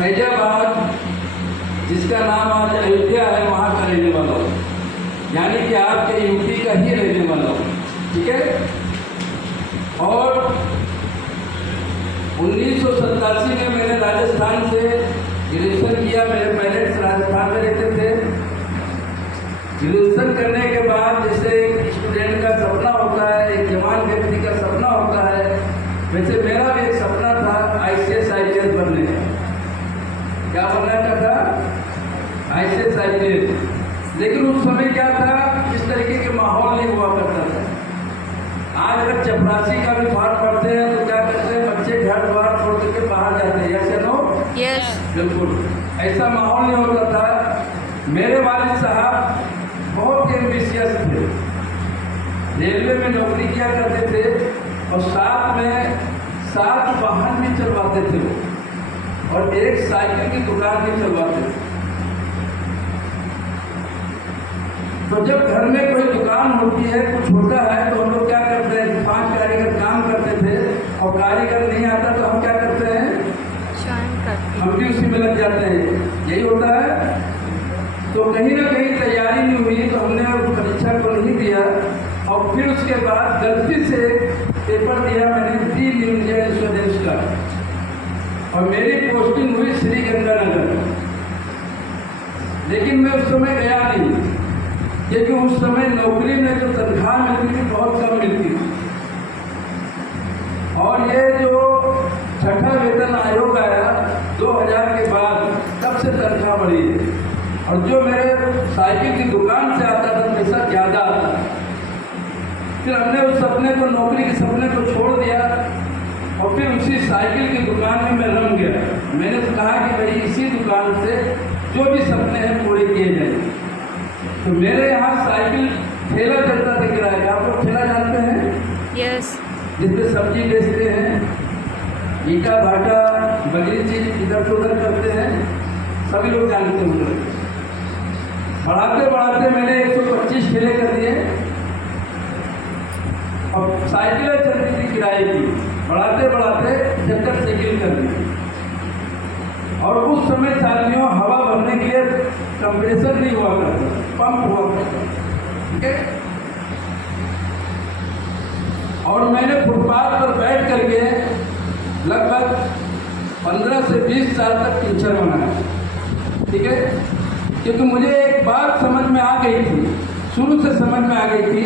फैजाबाद, जिसका नाम आज अयोध्या है, वहाँ का रहने वाला हूँ, यानी कि आपके यूपी का ही रहने वाला हूँ। ठीक है। और 1987 में मैंने राजस्थान से ग्रेजुएशन किया। मेरे पेरेंट्स राजस्थान में रहते थे। ग्रेजुएशन करने के बाद जैसे एक स्टूडेंट का सपना होता है, एक जवान व्यक्ति का सपना होता है, वैसे मेरा भी एक सपना था ICS IPS बनने का। क्या बनना का था? ICS IPS। लेकिन उस समय क्या था, इस तरीके के माहौल नहीं हुआ करता था। आज अगर चपरासी का भी फॉर्म पढ़ते हैं तो क्या करते हैं, बच्चे घर द्वार छोड़ करके बाहर जाते हैं। यस या नो? यस। बिल्कुल ऐसा माहौल नहीं होता था। मेरे वालिद साहब बहुत एम्बिशियस थे, रेलवे में नौकरी किया करते थे और साथ में 7 वाहन भी चलवाते थे वो, और एक साइकिल की दुकान भी चलवाते थे। तो जब घर में कोई दुकान होती है, कुछ होता है, तो हम लोग क्या करते हैं, 5 कारीगर काम करते थे और कारीगर नहीं आता तो हम क्या करते हैं, हम भी उसी में लग जाते हैं। यही होता है। तो कहीं ना कहीं तैयारी नहीं हुई तो हमने परीक्षा को नहीं दिया, और फिर उसके बाद गलती से पेपर दिया मैंने दी न्यू इंडिया इंश्योरेंस का, और मेरी पोस्टिंग हुई श्री गंगानगर। लेकिन मैं उस समय गया नहीं, क्योंकि उस समय नौकरी में जो तनख्वाह मिलती थी बहुत कम मिलती थी, और ये जो छठा वेतन आयोग आया 2000 के बाद, तब से तनख्वाह बढ़ी है। और जो मेरे साइकिल की दुकान से आता था पैसा ज़्यादा आता। फिर हमने उस सपने को, नौकरी के सपने को छोड़ दिया, और फिर उसी साइकिल की दुकान में मैं रम गया। मैंने तो कहा कि भाई इसी दुकान से जो भी सपने हैं पूरे किए जाएंगे। तो मेरे यहाँ साइकिल ठेला चलता था किराए का। आप लोग ठेला जानते हैं? यस। जिसमें सब्जी बेचते हैं, ईटा भाटा बगली चीज इधर से उधर करते हैं, सभी लोग जानते होंगे। बढ़ाते बढ़ाते मैंने 125 ठेले कर दिए, और साइकिलें चलती थी किराए की, बढ़ाते बढ़ाते 75 साइकिल कर दी। और उस समय साथियों हवा भरने के लिए कंप्रेसर नहीं हुआ करता, पंप हुआ करता। ठीक है। और मैंने फुटपाथ पर बैठ करके लगभग 15 से 20 साल तक टीचर बनाया। ठीक है। क्योंकि मुझे एक बात समझ में आ गई थी, शुरू से समझ में आ गई थी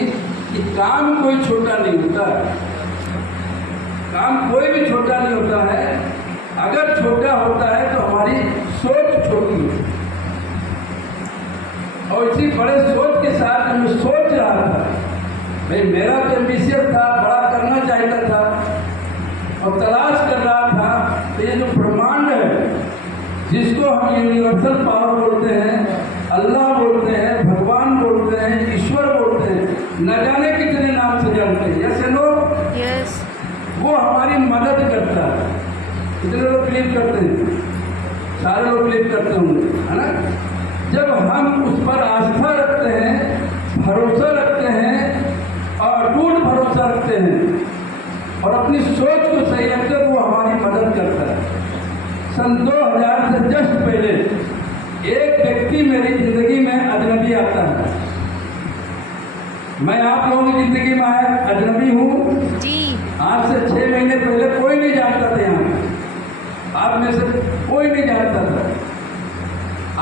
कि काम कोई छोटा नहीं होता है, काम कोई भी छोटा नहीं होता है। अगर छोटा होता है तो हमारी सोच छोटी है। और इसी बड़े सोच के साथ मैं सोच रहा था, भाई मेरा तो एम्बिशियस था, बड़ा करना चाहता था, और तलाश कर रहा था तो ये जो ब्रह्मांड है, जिसको हम यूनिवर्सल पावर बोलते हैं, अल्लाह बोलते हैं, भगवान बोलते हैं, ईश्वर बोलते हैं, न जाने कितने नाम से जानते हैं। यस या नो? यस। वो हमारी मदद करता है। कितने लोग बिलीव करते हैं? सारे लोग बिलीव करते होंगे, है ना? जब हम उस पर आस्था रखते हैं, भरोसा रखते हैं, और अटूट भरोसा रखते हैं, और अपनी सोच को सही रखते हैं, वो हमारी मदद करता है। सन 2000 से जस्ट पहले एक व्यक्ति मेरी जिंदगी में अजनबी आता है। मैं आप लोगों की जिंदगी में आया अजनबी हूँ जी। आज से 6 महीने पहले कोई नहीं जानता था, यहाँ आप में से कोई नहीं जानता था।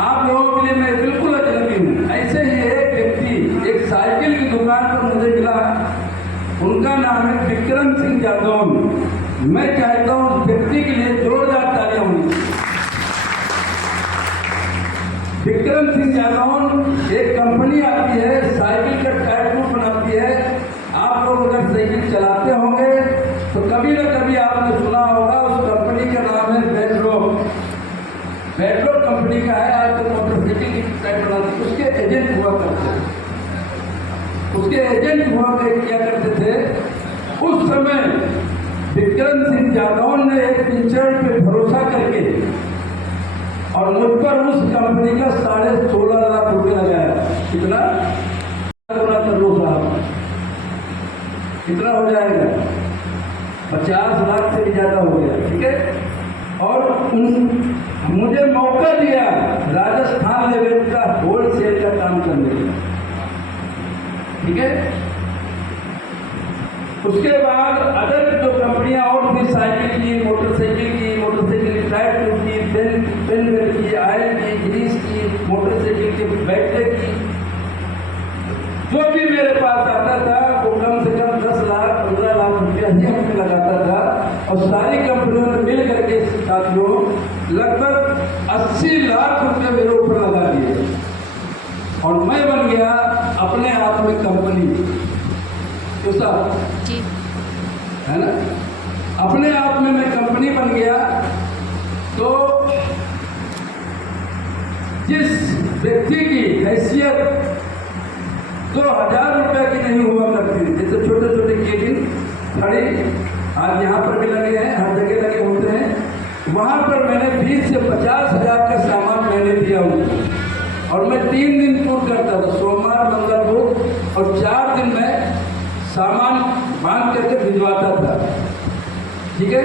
आप लोगों के लिए मैं बिल्कुल अजनबी हूँ। ऐसे ही एक व्यक्ति एक साइकिल की दुकान पर मुझे मिला, उनका नाम है विक्रम सिंह जादौन। मैं चाहता हूँ उस व्यक्ति के लिए जोरदार तालियां होनी। विक्रम सिंह जादौन एक कंपनी आती है, साइकिल का टायर ट्यूब बनाती है। आप लोग अगर साइकिल चलाते होंगे तो कभी न कभी आपने सुना होगा, उस कंपनी का नाम है बेडरॉक। बेडरॉक कंपनी का है। आज तो मोटरसाइकिल की टायर बनाती है, उसके एजेंट हुआ करते थे। उसके एजेंट हुआ क्या करते थे उस समय। विक्रम सिंह जादौन ने एक टीचर पे भरोसा करके और मुझ पर उस कंपनी का 16.5 लाख रुपए लगाया। कितना? कितना हो जाएगा? 50 लाख से भी ज्यादा हो गया। ठीक है। और मुझे मौका दिया राजस्थान लेवल का होलसेल का काम करने का, ठीक है। उसके बाद अदर जो कंपनियां और भी साइकिल की, मोटरसाइकिल की टायर ट्यूब की, पेन वेल की, आयल की, ग्रीस की, मोटरसाइकिल की बैटरी की, जो भी मेरे पास आता था वो कम से कम 10 लाख 15 लाख रुपया ही हमें लगाता था। और सारी कंपनियों ने मिल करके साथियों लगभग 80 लाख रुपये मेरे ऊपर लगा दिए और मैं बन गया अपने आप में कंपनी, तो साहब जी है ना, अपने आप में मैं कंपनी बन गया। तो जिस व्यक्ति की हैसियत 2000 रुपये की नहीं हुआ करती, जैसे छोटे छोटे केबिन खड़ी आज यहाँ पर भी लगे हैं, हर जगह लगे होते हैं, वहाँ पर मैंने 20 से 50 हजार का सामान मैंने दिया उनको और मैं 3 दिन टूर करता था, सोमवार मंगल बुध, और 4 दिन में सामान बांध करके भिजवाता था, ठीक है।